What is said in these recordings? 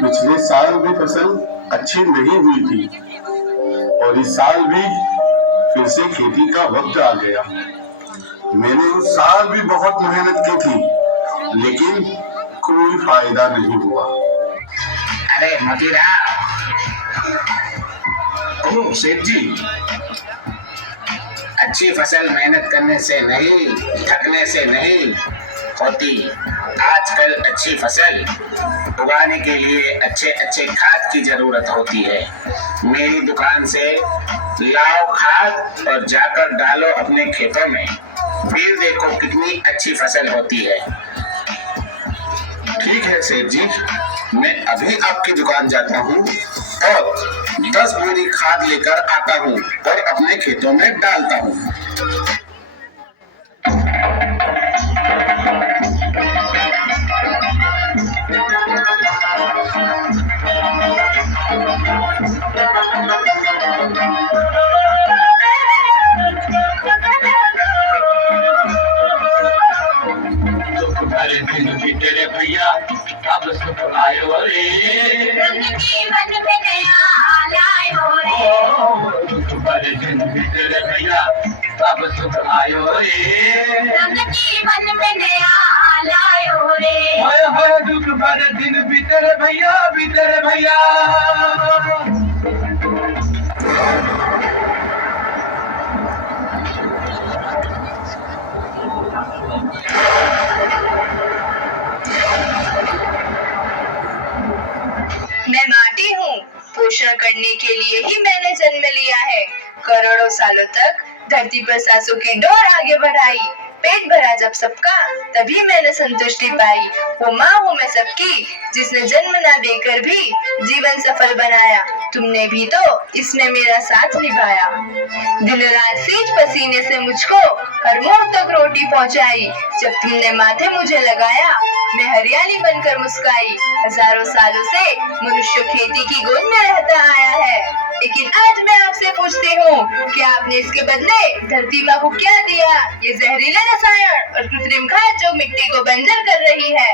पिछले साल भी फसल अच्छी नहीं हुई थी और इस साल भी फिर से खेती का वक्त आ गया। मैंने उस साल भी बहुत मेहनत की थी लेकिन कोई फायदा नहीं हुआ। अरे मोतीराम। ओह सेठ जी। अच्छी फसल मेहनत करने से नहीं, थकने से नहीं होती। आजकल अच्छी फसल उगाने के लिए अच्छे अच्छे खाद की जरूरत होती है। मेरी दुकान से लाओ खाद और जाकर डालो अपने खेतों में, फिर देखो कितनी अच्छी फसल होती है। ठीक है सेठ जी, मैं अभी आपकी दुकान जाता हूँ और 10 बोरी खाद लेकर आता हूँ और अपने खेतों में डालता हूँ। तेरे भैया अब सुख आयो रे, जीवन में नया लायो रे। तुम्हारे दिन भी तेरे भैया अब सुख आयो रे, जीवन में नया लायो रे। हाय दुख भरे दिन भी तेरे भैया, भी तेरे भैया। मैं माटी हूँ, पोषण करने के लिए ही मैंने जन्म लिया है। करोड़ों सालों तक धरती पर सांसों की डोर आगे बढ़ाई। पेट भरा जब सबका तभी मैंने संतुष्टि पाई। वो माँ हूँ मैं सबकी, जिसने जन्म ना देकर भी जीवन सफल बनाया। तुमने भी तो इसमें मेरा साथ निभाया। दिन रात सींच पसीने से मुझको हर मोड़ तक रोटी पहुँचाई। जब तुमने माथे मुझे लगाया, मैं हरियाली बनकर मुस्काई। हजारों सालों से मनुष्य खेती की गोद में रहता आया है, लेकिन आज मैं आपसे पूछती हूँ कि आपने इसके बदले धरती माँ को क्या दिया? ये जहरीले रसायन और कृत्रिम खाद जो मिट्टी को बंजर कर रही है।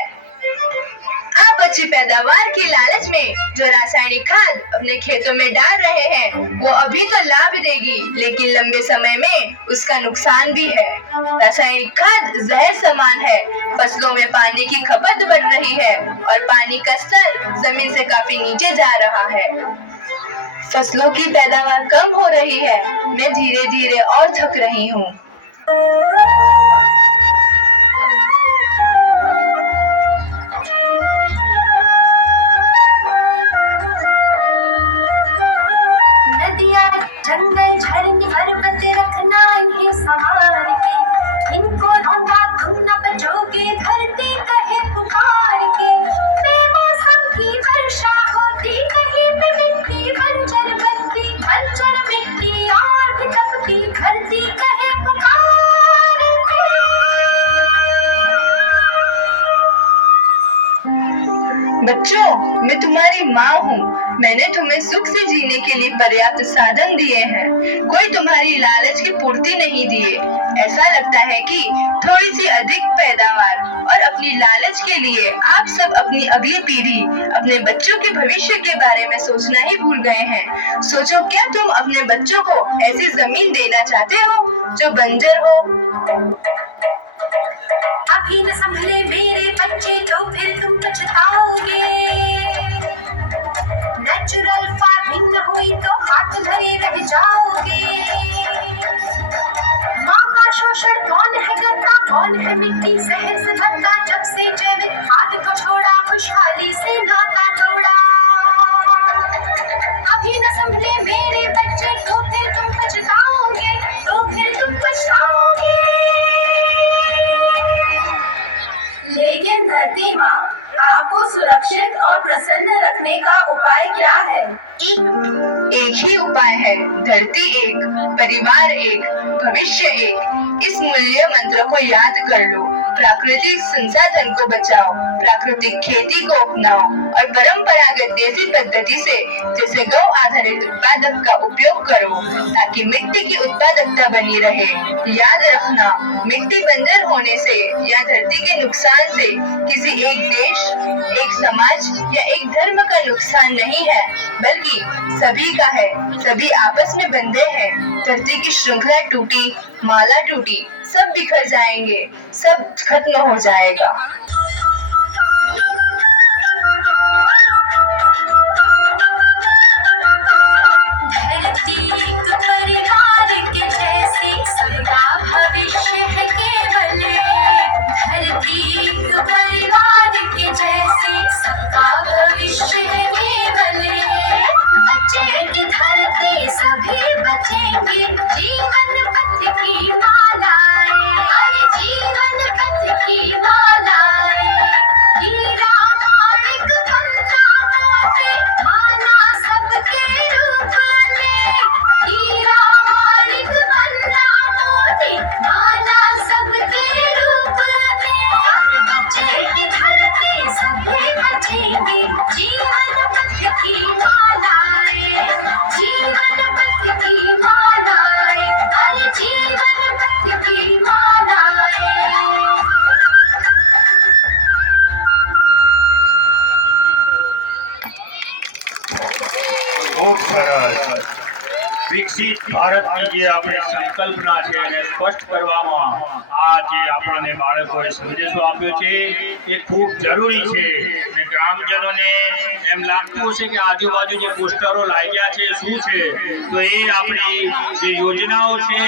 आप अच्छी पैदावार की लालच में जो रासायनिक खाद अपने खेतों में डाल रहे हैं, वो अभी तो लाभ देगी, लेकिन लंबे समय में उसका नुकसान भी है। रासायनिक खाद जहर समान है। फसलों में पानी की खपत बढ़ रही है और पानी का स्तर जमीन से काफी नीचे जा रहा है। फसलों की पैदावार कम हो रही है। मैं धीरे धीरे और थक रही हूँ। जंगल झरने पर्वत रखना इन्हें संवार के, इनको रोंदा तुम न बचोगे धरती कहे पुकार के। बेमौसम की वर्षा होती कहीं पे मिट्टी बंजर बनती, बंजर मिट्टी और भी तपती धरती कहे पुकार के। बच्चों, मैं तुम्हारी माँ हूँ। मैंने तुम्हें सुख से जीने के लिए पर्याप्त साधन दिए हैं, कोई तुम्हारी लालच की पूर्ति नहीं दिए। ऐसा लगता है कि थोड़ी सी अधिक पैदावार और अपनी लालच के लिए आप सब अपनी अगली पीढ़ी, अपने बच्चों के भविष्य के बारे में सोचना ही भूल गए हैं। सोचो, क्या तुम अपने बच्चों को ऐसी जमीन देना चाहते हो जो बंजर हो? अभी न संभले मेरे बच्चे तो फिर तुम पछताओगे। नेचुरल फार्मिंग न हुई तो हाथ धरे रह जाओगे। माँ का शोषण कौन है करता, कौन है मिट्टी जहर से भरता? जब से जैविक खाद को छोड़ा, खुशहाली से नाता तोड़ा। अभी न संभले मेरे बच्चे तो फिर तुम पछताओगे, तो फिर तुम पछताओगे। लेकिन धरती माँ, आपको सुरक्षित और प्रसन्न रखने का उपाय क्या है? एक ही उपाय है, धरती एक, परिवार एक, भविष्य एक। इस मूल्य मंत्र को याद कर लो प्राकृतिक संसाधन को बचाओ, प्राकृतिक खेती को अपनाओ और परंपरागत देसी पद्धति से जैसे गौ आधारित उत्पादक का उपयोग करो ताकि मिट्टी की उत्पादकता बनी रहे। याद रखना, मिट्टी बंजर होने से या धरती के नुकसान से किसी एक देश, एक समाज या एक धर्म का नुकसान नहीं है, बल्कि सभी का है। सभी आपस में बंधे हैं। धरती की श्रृंखला टूटी, माला टूटी, सब बिखर जाएंगे, सब खत्म हो जाएगा। धरती एक परिवार के जैसे सबका भविष्य है केवल। धरती एक परिवार के जैसे सबका भविष्य है केवल। बचेगी धरती सभी बचेंगे, जीवन पथ की मालाएं, अरे जीवन पथ की मालाएं। हीरा माणिक पन्ना मोती माला सबके रूप में। हीरा माणिक पन्ना मोती माला सबके रूप में। बचेगी धरती सभी बचेंगे, जीवन पथ की मालाएं, जीवन पथ की मालाएं, अरे जीवन पथ की मालाएं। ખૂબ સરસ. વિકસિત ભારતની જે આપણી સંકલ્પના છે એને સ્પષ્ટ કરવામાં આ જે આપણને બાળકોએ સંદેશો આપ્યો છે એ ખૂબ જરૂરી છે અને ગ્રામજનોને એમ લાગતું હશે કે આજુબાજુ જે પોસ્ટરો લાગ્યા છે શું છે, તો એ આપણી જે યોજનાઓ છે